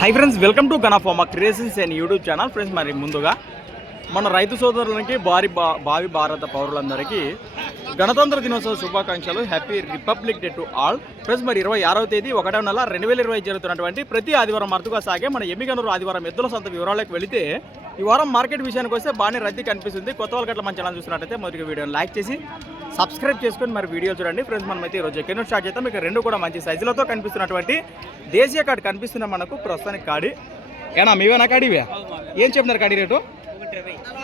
High friends welcome to గనాఫోమా creations and YouTube channel friends మరి ముందుగా మన రైతు సోదరులకి భారీ భావి భారత పౌరులందరికీ గణతంత్ర దినోత్సవ శుభాకాంక్షలు. Happy republic day to all friends మరి ఇరవై ఆరవ తేదీ ఒకటో నెల రెండు వేల ఇరవై జరుగుతున్నటువంటి ప్రతి ఆదివారం అరుదుగా సాగే మన ఎమ్మిగనూరు ఆదివారం ఎద్దుల సంత వివరాలకు వెళితే ఈ వారం మార్కెట్ విషయానికి వస్తే బాగానే రద్దీ కనిపిస్తుంది కొత్త వాళ్ళ గట్ల మన ఛానల్ చూసినట్టయితే మొదటి వీడియోని లైక్ చేసి సబ్స్క్రైబ్ చేసుకొని మరి వీడియో చూడండి. ఫ్రెండ్స్ మనం అయితే ఈరోజు ఎక్కడ స్టార్ట్ చేస్తాం మీకు రెండు కూడా మంచి సైజులతో కనిపిస్తున్నటువంటి దేశీయ కార్డు కనిపిస్తున్న మనకు ప్రస్తుతానికి కాడి. ఏనా మీవేనా కాడివే ఏం చెప్తున్నారు కాడి రేటు?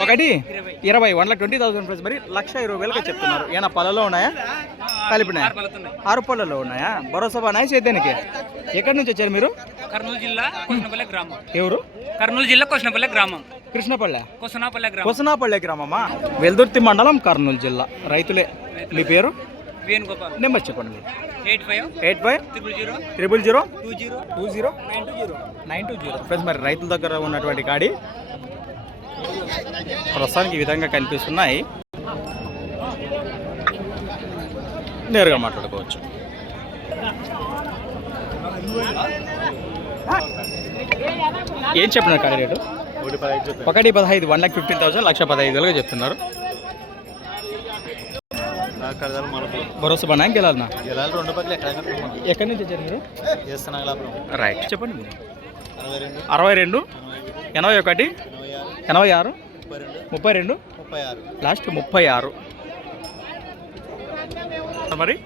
ఒకటి ఇరవై. One lakh twenty thousand price మరి లక్ష ఇరవై వేలకి చెప్తున్నారు. ఏనా పళ్ళలో ఉన్నాయా? కలిపినాయా? ఆరు పళ్ళలో ఉన్నాయా. భరోసా బాగా సేద్యానికి ఎక్కడి నుంచి వచ్చారు మీరు? కర్నూలు జిల్లా కొసనపల్లె గ్రామం. ఎవరు? కర్నూలు జిల్లా కొసనపల్లె గ్రామం. కృష్ణపల్లె. కొసనపల్లె గ్రామం. కొసనాపల్లె గ్రామమా? వెల్దుర్తి మండలం కర్నూలు జిల్లా. రైతులే. మీ పేరు? వేణుగోపాల్. నెంబర్ చెప్పండి మీరు. Eight five eight five triple zero triple zero two zero two zero nine two zero. Nine two zero. Friends మరి రైతుల దగ్గర ఉన్నటువంటి గాడి ప్రస్తుతానికి ఈ విధంగా కనిపిస్తున్నాయి. నేరుగా మాట్లాడుకోవచ్చు. ఏం చెప్పినారు కాడి రేటు? ఒకటి పదహైదు వన్ లాక్ ఫిఫ్టీన్ థౌసండ్ లక్ష పదహైదు వేలుగా చెప్తున్నారు. భరోసా బనా గెలాలనా ఎక్కడ నుంచి వచ్చారు రైట్. చెప్పండి మీరు. అరవై రెండు ఎనభై ఒకటి ఎనభై ఆరు? ముప్పై రెండు. ముప్పై ఆరు. లాస్ట్ ముప్పై ఆరు. మరి?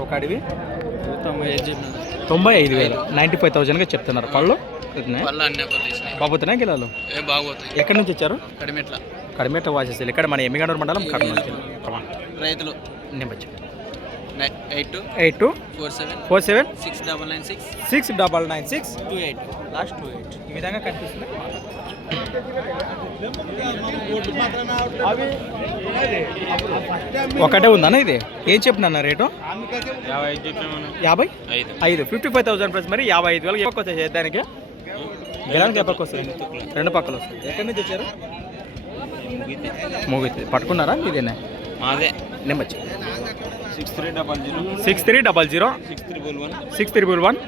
ఒక అడివి? తొంభై ఐదు చెప్పిన తొంభై ఐదు వేలు. నైంటీ ఫైవ్ థౌజండ్గా చెప్తున్నారు. పళ్ళు? బాబుతున్నాయి గిలాలు ఎక్కడి నుంచి వచ్చారు? కడిమెట్ల. కడిమేట వాసేసి ఇక్కడ మన ఎమ్మిగనూరు మండలం కర్నూలు రైతులు. నెంబర్ చెప్పండి. Eight two eight two four seven four seven six double nine six six double nine six two eight last two eight. ఈ విధంగా కనిపిస్తుంది. ఒకటే ఉందన్న ఇది? ఏం చెప్పిన రేటు? యాభై ఐదు ఫిఫ్టీ ఫైవ్ థౌసండ్ ప్లస్ మరి యాభై ఐదు వేలకు ఎక్కువ వస్తాయి చేద్దానికి గెలానికి ఎప్పటికి వస్తాయి? రెండు పక్కలు వస్తాయి. ఎక్కడి నుంచి వచ్చారు? మూగితే. పట్టుకున్నారా? ఇదేనా మాదే. Number six three double zero. Six three double zero. Six triple one six triple one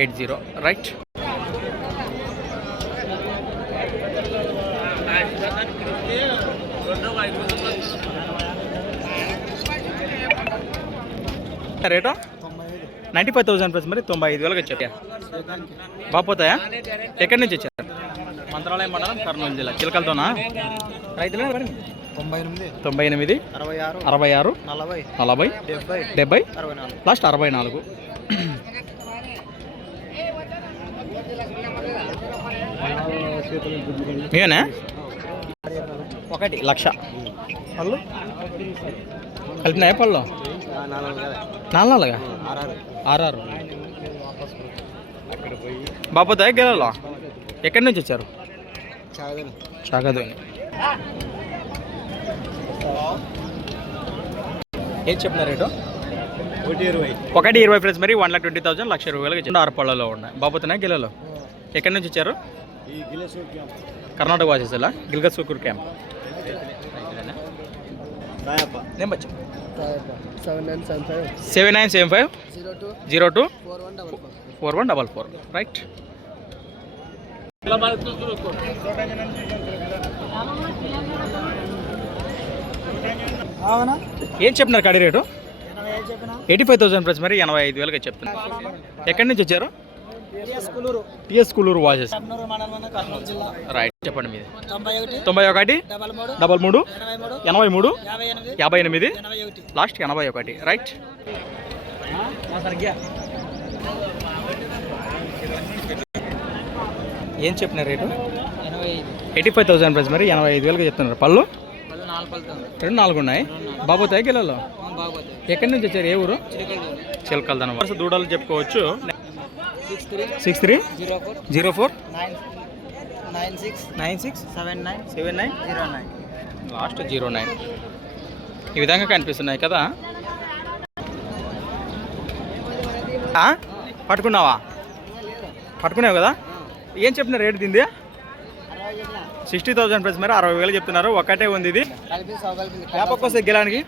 eight zero. Right. Rate? Ninety five thousand plus మరి తొంభై ఐదు వేలకు వచ్చాయి? బాపోతాయా ఎక్కడి నుంచి వచ్చారు? మంత్రాలయం మండలం కర్నూలు జిల్లా. చిలకలతోనా? రైతులే తొంభై ఎనిమిది అరవై ఆరు అరవై ఆరు నలభై డెబ్బై లాస్ట్ అరవై నాలుగు. మీవేనా ఒకటి లక్ష. పళ్ళు? కలిపినాయా పళ్ళు? నాలుగు నాలుగు ఆర్ఆర్ బాపోతాయా గెలలో ఎక్కడి నుంచి వచ్చారు? చాగదోని. ఏం చెప్పిన రేటు? ఒకటి ఇరవై. ఒకటి ఇరవై ఫ్రెండ్స్ మరి వన్ లాక్ ట్వంటీ థౌసండ్ లక్ష రూపాయలకి ఇచ్చిండు ఆరు పళ్ళలో ఉన్నాయి. బాబోతున్నాయి గిలలో ఎక్కడి నుంచి వచ్చారు? ఈ గిలేశ్వర్ క్యాంప్. కర్ణాటక వాసేసలా గిల్గత్ సూకూర్ camp. Number seven nine seven five. Zero two. Four one double four. Right. ఏం చెప్పినారు కడి rate? Eighty five thousand plus మరి ఎనభై ఐదు వేలకి చెప్తున్నారు ఎక్కడి నుంచి వచ్చారు? టిఎస్ కులూరు. వాచెస్ రైట్ చెప్పండి మీది. తొంభై ఒకటి డబల్ మూడు ఎనభై మూడు యాభై ఎనిమిది లాస్ట్ ఎనభై ఒకటి. రైట్. ఏం చెప్పిన rate? Eighty five thousand plus మరి ఎనభై ఐదు వేలకి చెప్తున్నారు. పళ్ళు? రెండు నాలుగు. ఉన్నాయి బాబోతాయి. బాగుపోతాయి ఎక్కడి నుంచి వచ్చారు? ఏ ఊరు? చిలకలదనం. వరుస దూడలు చెప్పుకోవచ్చు. Six three six three zero four zero four nine nine six nine six seven nine seven nine zero nine. Last zero nine. ఈ విధంగా కనిపిస్తున్నాయి కదా? పట్టుకున్నావా? పట్టుకున్నావు కదా? ఏం చెప్పిన రేటు దీంది సిక్స్టీ థౌసండ్ ప్రైస్ మరి అరవై వేలు చెప్తున్నారు. ఒకటే ఉంది ఇది. వ్యాపక్ వస్తే గెలానికి?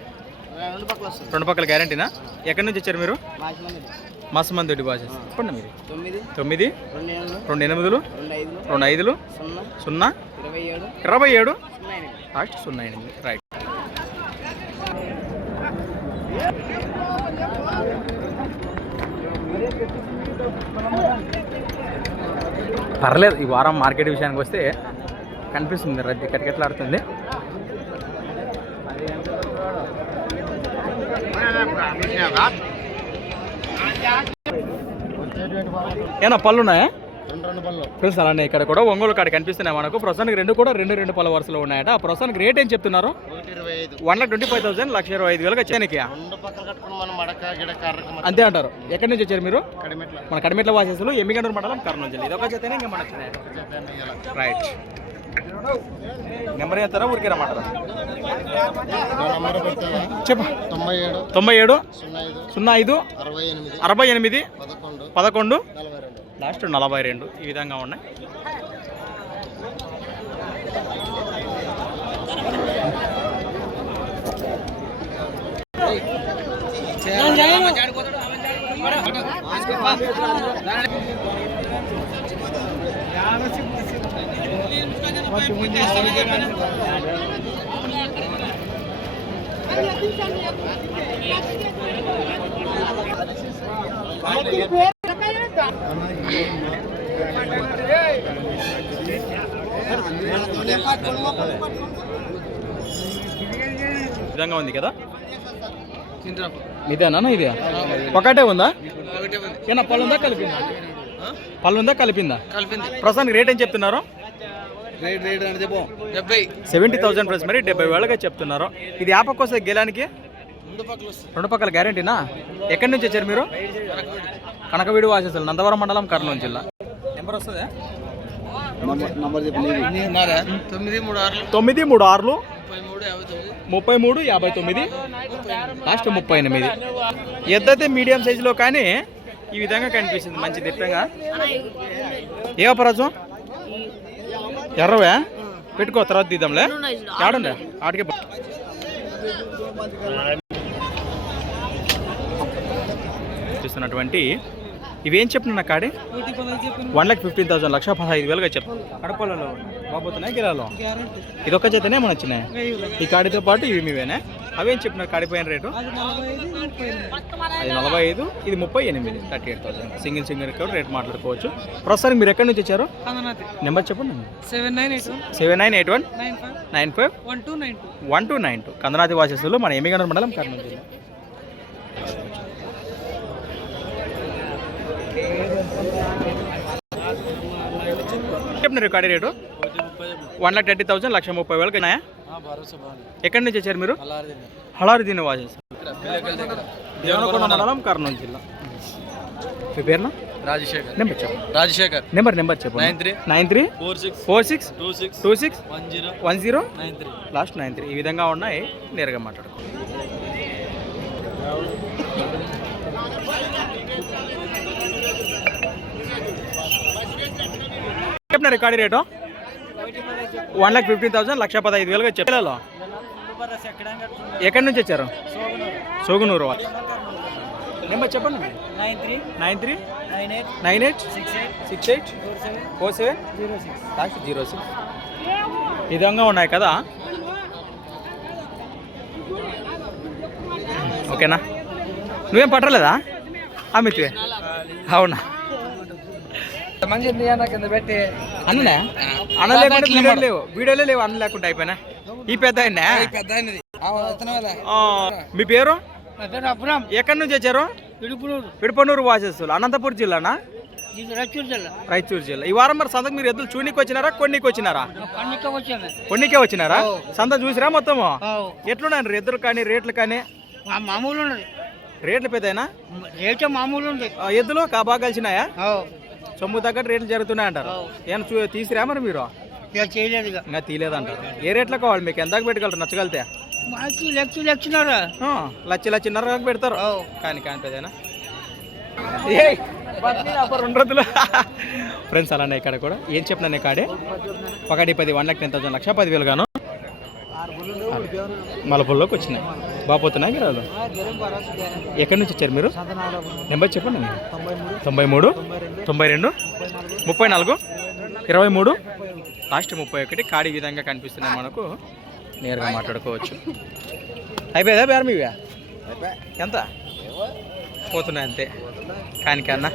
రెండు పక్కల గ్యారంటీనా? ఎక్కడి నుంచి వచ్చారు మీరు? మాసి మంది మస్తు మంది దొడ్డి బాగా చెప్పండి మీరు తొమ్మిది రెండు ఎనిమిదిలు రెండు ఐదులు. సున్నా. ఇరవై ఏడు. లాస్ట్ సున్నా ఎనిమిది. రైట్ పర్లేదు ఈ వారం మార్కెట్ విషయానికి వస్తే కనిపిస్తుంది. రద్దీ కటికెట్లాడుతుంది ఏనా పళ్ళు ఉన్నాయా? ఫ్రెండ్స్ అలానే ఇక్కడ కూడా ఒంగోలు కాడ కనిపిస్తున్నాయి మనకు. ప్రస్తుతానికి రెండు కూడా రెండు రెండు పళ్ళ వరుసలో ఉన్నాయట. ఆ ప్రస్తుతానికి రేట్ ఏం చెప్తున్నారు? One lakh twenty five thousand లక్ష ఇరవై ఐదు వేలుగా చేయనికి అంతే అంటారు. ఎక్కడి నుంచి వచ్చారు మీరు? మన కడిమెట్ల వాసేసులు ఎమ్మిగండూరు మండలం కర్నూలు జిల్లా. చేతనే ఇంకా మనకు రైట్ నెంబర్ చేస్తారా? ఊరికే రమ్మంటారా? చెప్ప. తొంభై ఏడు తొంభై ఏడు సున్నా ఐదు అరవై ఎనిమిది పదకొండు లాస్ట్ నలభై రెండు. ఈ విధంగా ఉన్నాయి. విధంగా ఉంది కదా? ఇదేనా ఇదే? ఒకటే ఉందా? ఒకటే ఉంది. ఏనా పళ్ళు ఉందా కలిపిందా? పళ్ళు ఉందా కలిపిందా? కలిపింది. ప్రస్తుతానికి రేట్ ఏం చెప్తున్నారు రేట్ రేట్ అంటే చెప్పు డెబ్బై సెవెంటీ థౌసండ్ ప్రైస్ మరి డెబ్బై వేలుగా చెప్తున్నారు. ఇది యాపక్ వస్తే గెలానికి? రెండు పక్కల వస్తుంది. రెండు పక్కల గ్యారంటీనా? ఎక్కడి నుంచి వచ్చారు మీరు? కనకవీడు వాసేసారు నందవరం మండలం కర్నూలు జిల్లా. నెంబర్ వస్తుందా? తొమ్మిది మూడు ఆరులు. ముప్పై మూడు యాభై తొమ్మిది. లాస్ట్ ముప్పై ఎనిమిది. ఎద్దైతే మీడియం సైజులో కానీ ఈ విధంగా కనిపిస్తుంది మంచి దిట్టంగా. ఏ అపరాజం ఎర్రవే? పెట్టుకో తర్వాత తీద్దాంలే. ఆడండి. ఆడికి చూస్తున్నటువంటి ఇవేం చెప్పిన కాడి? వన్ లాక్ ఫిఫ్టీన్ థౌసండ్ లక్ష పదహైదు వేలుగా చెప్తాను కడపలలో బాబోతున్నాయి గిరాలో? ఇదొక్క చేతనే మన వచ్చినాయి? ఈ కాడితో పాటు ఇవి మీవేనా? అవేం చెప్పినారు కాడిపోయిన రేటు? అది నలభై ఐదు ఇది ముప్పై ఎనిమిది thirty eight thousand. Single single కూడా రేట్ మాట్లాడుకోవచ్చు. ప్రస్తుతానికి మీరు ఎక్కడి నుంచి వచ్చారు? నెంబర్ చెప్పండి seven nine eight seven nine eight one? Nine five. One two nine two. One two nine two. కందనాది వాసస్సులు మన ఎమ్మిగండ మండలం కర్నూలు జిల్లా. చెప్పినారు కాడి rate? One lakh thirty thousand లక్ష ముప్పై వేలకు ఉన్నాయా? ఎక్కడి నుంచి వచ్చారు మీరు? హళారు దీని దగ్గర. దేవనకొండ మండలం కర్నూలు జిల్లా. మీ పేరున? రాజశేఖర్. నెంబర్ చెప్పు రాజశేఖర్. నెంబర్ నెంబర్ చెప్పు nine three. Nine three. Four six. Four six. Two six. Two six. One zero. One zero. Nine three. Last nine three. ఈ విధంగా ఉన్నాయి నేరుగా మాట్లాడుకో చెప్పిన record rate? One lakh fifteen thousand లక్ష పదహైదు వేలుగా చెప్పాలో ఎక్కడి నుంచి వచ్చారు? సోగునూరు వాళ్ళు. నెంబర్ చెప్పండి nine three nine three? Nine eight? Nine eight six eight? Six eight four seven? Four seven zero six last zero six. ఈ విధంగా ఉన్నాయి కదా? ఓకేనా? నువ్వేం పట్టలేదా? అమిత్వే అవునా? మంచి కింద పెట్టి అన్ననే? అన్న లేకుండా వీడియోలు లేవు. వీడియోలే లేవు అన్న లేకుండా అయిపోయినా? ఈ పెద్ద? పెద్ద మీ పేరు? ఎక్కడి నుంచి వచ్చారు? విడుపునూరు విడపనూరు వాసేస్తులు అనంతపురం జిల్లానా? ఇది రచ్చూరు జిల్లా. రాయచూరు జిల్లా. ఈ వారం మరి సంతకు మీరు ఎద్దులు చూనికి వచ్చినారా కొన్నికి వచ్చినారా? కొన్నికే వచ్చినారా? సంత చూసిరా మొత్తము. ఎట్లున్నాయి ఎద్దులు కానీ రేట్లు కానీ? మా మామూలు రేట్లు పెద్దయినా? రేట్ మామూలు ఎద్దులు కా బాగా కలిసినాయా. సొమ్ము తగ్గట్టు రేట్లు జరుగుతున్నాయి అంటారు. ఏమైనా చూ తీసిరా మరి చేయలేదు ఇక. ఇంకా తీలేదంటారు ఏ రేట్లో కావాలి మీకు? ఎంతకు పెట్టగలరు నచ్చగలితే? లచ్చ లచ్చిన్నర పెడతారు. ఆవు. కానీ కానీ పెద్దనా ఏయ్ రెండు రోజులు ఫ్రెండ్స్ అలానే ఇక్కడ కూడా. ఏం చెప్పినా కాడే ఒకటి పది వన్ లాక్ టెన్ థౌసండ్ లక్ష పదివేలు గాను. మలపల్లోకి వచ్చినాయి. బాపోతున్నాయి గిరాలు? ఎక్కడి నుంచి వచ్చారు మీరు? నెంబర్ చెప్పండి మీరు. తొంభై మూడు. తొంభై రెండు. ముప్పై నాలుగు? ఇరవై మూడు? లాస్ట్ ముప్పై ఒకటి. కాడి విధంగా కనిపిస్తున్నాయి మనకు. నేరుగా మాట్లాడుకోవచ్చు. అయిపోయేదా బేరం ఇవి? ఎంత? పోతున్నాయి అంతే. కానీ కన్నా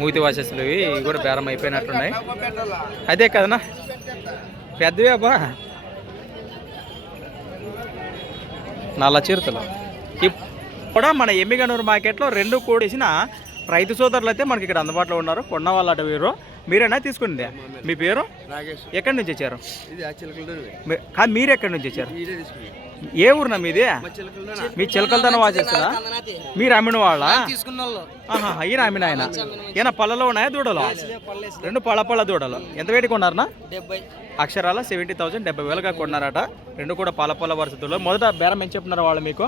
మూతి వాసెస్లు ఇవి ఇవి కూడా బేరం అయిపోయినట్టున్నాయి అదే కదనా పెద్దవే అబ్బా. నల్ల చిరుతలు. ఇప్పుడు మన ఎమ్మిగనూరు మార్కెట్లో రెండు కూడేసిన రైతు సోదరులు అయితే మనకి ఇక్కడ అందుబాటులో ఉన్నారు. కొన్న వాళ్ళు అటు వీరు. మీరేనా తీసుకుంది మీ పేరు? ఎక్కడి నుంచి వచ్చారు? కాదు మీరు ఎక్కడి నుంచి వచ్చారు? ఏ ఊరునా మీది? మీ చిలకలతోనే వాచేస్తారా? మీరు అమ్మిన వాళ్ళ? ఈయన అమ్మిన ఆయన. ఈయన పళ్ళలో ఉన్నాయా దూడలు? రెండు పళ్ళ పళ్ళ దూడలు. ఎంత వేటి కొన్నారనా అక్షరాల సెవెంటీ థౌసండ్ డెబ్బై వేలుగా కొన్నారట. రెండు కూడా పళ్ళ పళ్ళ వరుసతుల్లో మొదట బేరం ఏం చెప్తున్నారు వాళ్ళు మీకు?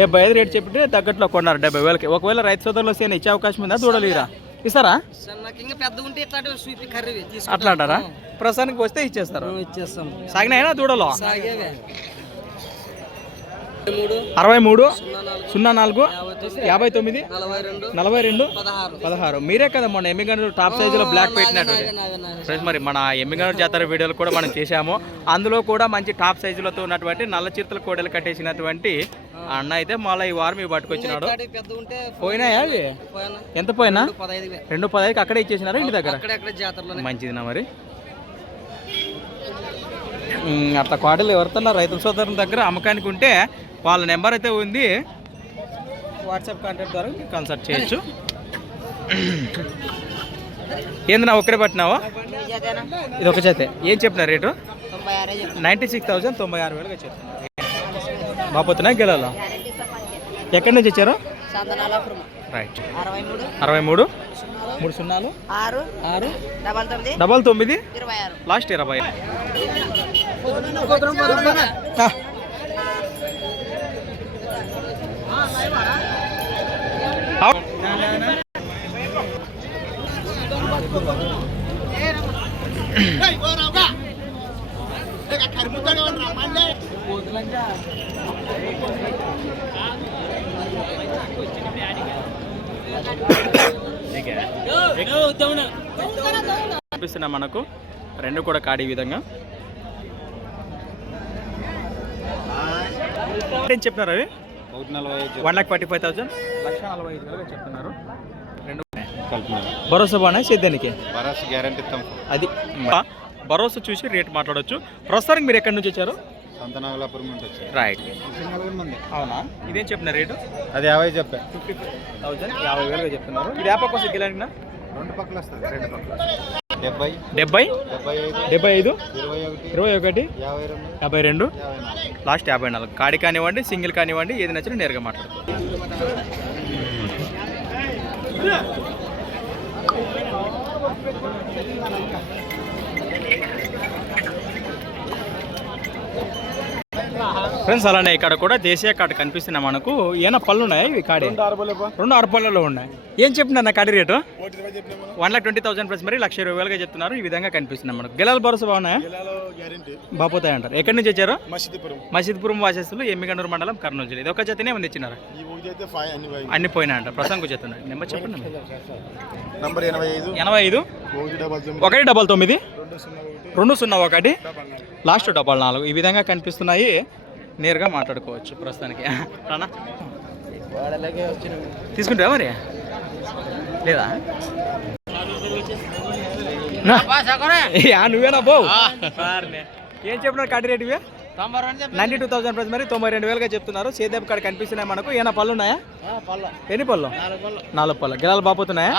డెబ్బై ఐదు రేట్ చెప్పి తగ్గట్లో కొన్నారు డెబ్బై వేలకి. ఒకవేళ రైతు సోదరులు వస్తే ఇచ్చే అవకాశం ఉందా దూడలు ఇరా ఇస్తారా? నాకు ఇంకా పెద్ద ఉంటే ఇట్లాంటి సూపి కర్రీ అట్లా అంటారా? ప్రస్తుతానికి వస్తే ఇచ్చేస్తారు? ఇచ్చేస్తాం. సాగినాయినా దూడలు? అరవై మూడు సున్నా నాలుగు యాభై తొమ్మిది నలభై రెండు పదహారు. మీరే కదా మొన్న ఎమ్మిగనూరు టాప్ సైజులో బ్లాక్ పెట్టినట్టు. ఫ్రెండ్స్ మరి మన ఎమ్మిగనూరు జాతర వీడియోలు కూడా మనం చేశాము. అందులో కూడా మంచి టాప్ సైజులతో ఉన్నటువంటి నల్ల చిరుతల కోడలు కట్టేసినటువంటి అన్న అయితే మళ్ళీ ఈ వారం ఇవి పట్టుకొచ్చినాడు. పోయినాయా పోయాను. ఎంత పోయినా? పదహైదు. రెండు పదైదుకి అక్కడే ఇచ్చేసినారు ఇంటి దగ్గర? మంచిదినా మరి? అట్లా కోడలు ఎవరితోన్నా రైతుల సోదరుల దగ్గర అమ్మకానికి ఉంటే వాళ్ళ నెంబర్ అయితే ఉంది. వాట్సాప్ కాంటాక్ట్ ద్వారా కన్సల్ట్ చేయొచ్చు. ఏంది నా ఒక్కడే పట్టినావా? ఇది ఒక చేతే. ఏం చెప్పిన రేటు? నైంటీ సిక్స్ థౌసండ్ తొంభై ఆరు వేలుగా చెప్తున్నారు బాపోతున్నా గెలాలా ఎక్కడి నుంచి వచ్చారు? రైట్. అరవై మూడు. మూడు సున్నాలు. ఆరు. ఆరు డబల్ తొమ్మిది. డబల్ తొమ్మిది ఇరవై ఆరు. లాస్ట్ ఇరవై ఆ. అవ్. కనిపిస్తున్నా మనకు రెండు కూడా కాడి విధంగా. ఏం చెప్పినారు అవి? ఒకటి నలభై ఐదు one lakh forty five thousand? లక్ష నలభై ఐదు వేలుగా చెప్తున్నారు. రెండు భరోసా బాగున్నాయి సిద్ధానికి? బరాస్ గ్యారంటీ ఇస్తాం. అది. భరోసా చూసి రేట్ మాట్లాడొచ్చు. ప్రస్తుతానికి మీరు ఎక్కడి నుంచి వచ్చారు? సంతనాగలాపురం నుండి వచ్చారు. రైట్ అవునా? ఇదేం చెప్పిన రేటు? అది యాభై చెప్పా. ఫిఫ్టీ థౌసండ్ యాభై వేలుగా చెప్తున్నారు. ఇది యాప కోసం గిలాడినా రెండు పక్కల వస్తుంది రెండు పక్కల డెబ్బై డెబ్బై ఐదు ఇరవై ఒకటి యాభై రెండు లాస్ట్ యాభై నాలుగు. కాడి కానివ్వండి సింగిల్ కానివ్వండి ఏది నచ్చినా నేరుగా మాట్లాడుకో ఫ్రెండ్స్ అలానే ఇక్కడ కూడా దేశీయ కార్డు కనిపిస్తున్నాయి మనకు. ఏమైనా పళ్ళు ఉన్నాయా ఇవి కాడి? రెండు ఆరు పళ్ళలో ఉన్నాయి. ఏం చెప్తున్నా కాడి rate? One lakh twenty thousand plus మరి లక్ష ఇరవై వేలుగా చెప్తున్నారు. ఈ విధంగా కనిపిస్తున్నాయి మనకు. గిలాల భరోసా బాగున్నాయా? బాపోతాయి అంటారు. ఎక్కడి నుంచి వచ్చారు? మసీదుపురం. వాసస్సులు ఎమ్మిగండూరు మండలం కర్నూలు జిల్లా. ఇది ఒక జతనే ఉంది ఇచ్చినారు అన్ని పోయి అన్ని పోయినా అంట ప్రసంగ చెప్తున్నాడు నెంబర్ చెప్పండి నంబర్ ఎనభై ఐదు. ఎనభై ఐదు. ఒకటి డబల్ తొమ్మిది. రెండు సున్నా ఒకటి. లాస్ట్ డబల్ నాలుగు. ఈ విధంగా కనిపిస్తున్నాయి. నేరుగా మాట్లాడుకోవచ్చు ప్రస్తుతానికి. రానా తీసుకుంటావా మరి? లేదా? నువ్వేనా? బో. సార్నే. ఏం చెప్పినారు కడ్డీ రేటు ఇవి? తొంభై రెండు చెప్పు నైంటీ టూ థౌసండ్ ప్రైస్. మరి తొంభై రెండు వేలుగా చెప్తున్నారు. సేదేపు కాడ కనిపిస్తున్నాయి మనకు. ఏమైనా పళ్ళు ఉన్నాయా? పళ్ళు. ఎన్ని పళ్ళు? నాలుగు పళ్ళు. నాలుగు పళ్ళు. గిలాలు బాపోతున్నాయా.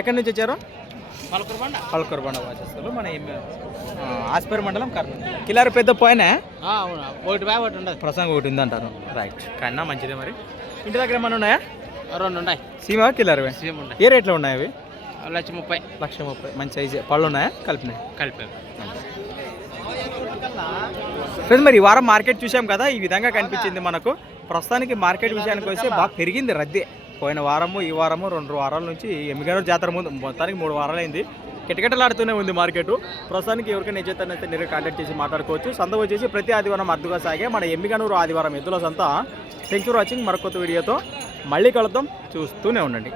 ఎక్కడి నుంచి వచ్చారు? పలుకురు బండ వాచేస్తారు మన ఆస్పేర్ మండలం కర్నూలు. కిలారు పెద్ద పోయినా? ఒకటి బాయ్ ఒకటి ఉండదు. ప్రసంగం ఒకటి ఉందంటారు. రైట్. కన్నా మంచిదే మరి. ఇంటి దగ్గర ఏమన్నా ఉన్నాయా? రెండు ఉన్నాయి. సీమా కిలారు సేమ్ ఉన్నాయి ఏ రేట్లో ఉన్నాయి అవి? లక్ష ముప్పై. లక్ష ముప్పై. మంచి సైజు పళ్ళు ఉన్నాయా? కలిపినాయి? ఫ్రెండ్స్ మరి ఈ వారం మార్కెట్ చూసాం కదా. ఈ విధంగా కనిపించింది మనకు. ప్రస్తుతానికి మార్కెట్ విషయానికి వస్తే బాగా పెరిగింది రద్దీ. పోయిన వారము ఈ వారము రెండు వారాల నుంచి ఎమ్మిగనూరు జాతర ముందు మొత్తానికి మూడు వారాలైంది. కిటకిటలాడుతూనే ఉంది మార్కెట్. ప్రస్తుతానికి ఎవరికైనా నిజేతన్ అయితే కాంటాక్ట్ చేసి మాట్లాడుకోవచ్చు. సంత వచ్చేసి ప్రతి ఆదివారం అద్దుగా సాగే మన ఎమ్మిగనూరు ఆదివారం ఎద్దుల సంత. థ్యాంక్ యూ వాచింగ్ మరొక వీడియోతో మళ్ళీ కలుద్దాం. చూస్తూనే ఉండండి.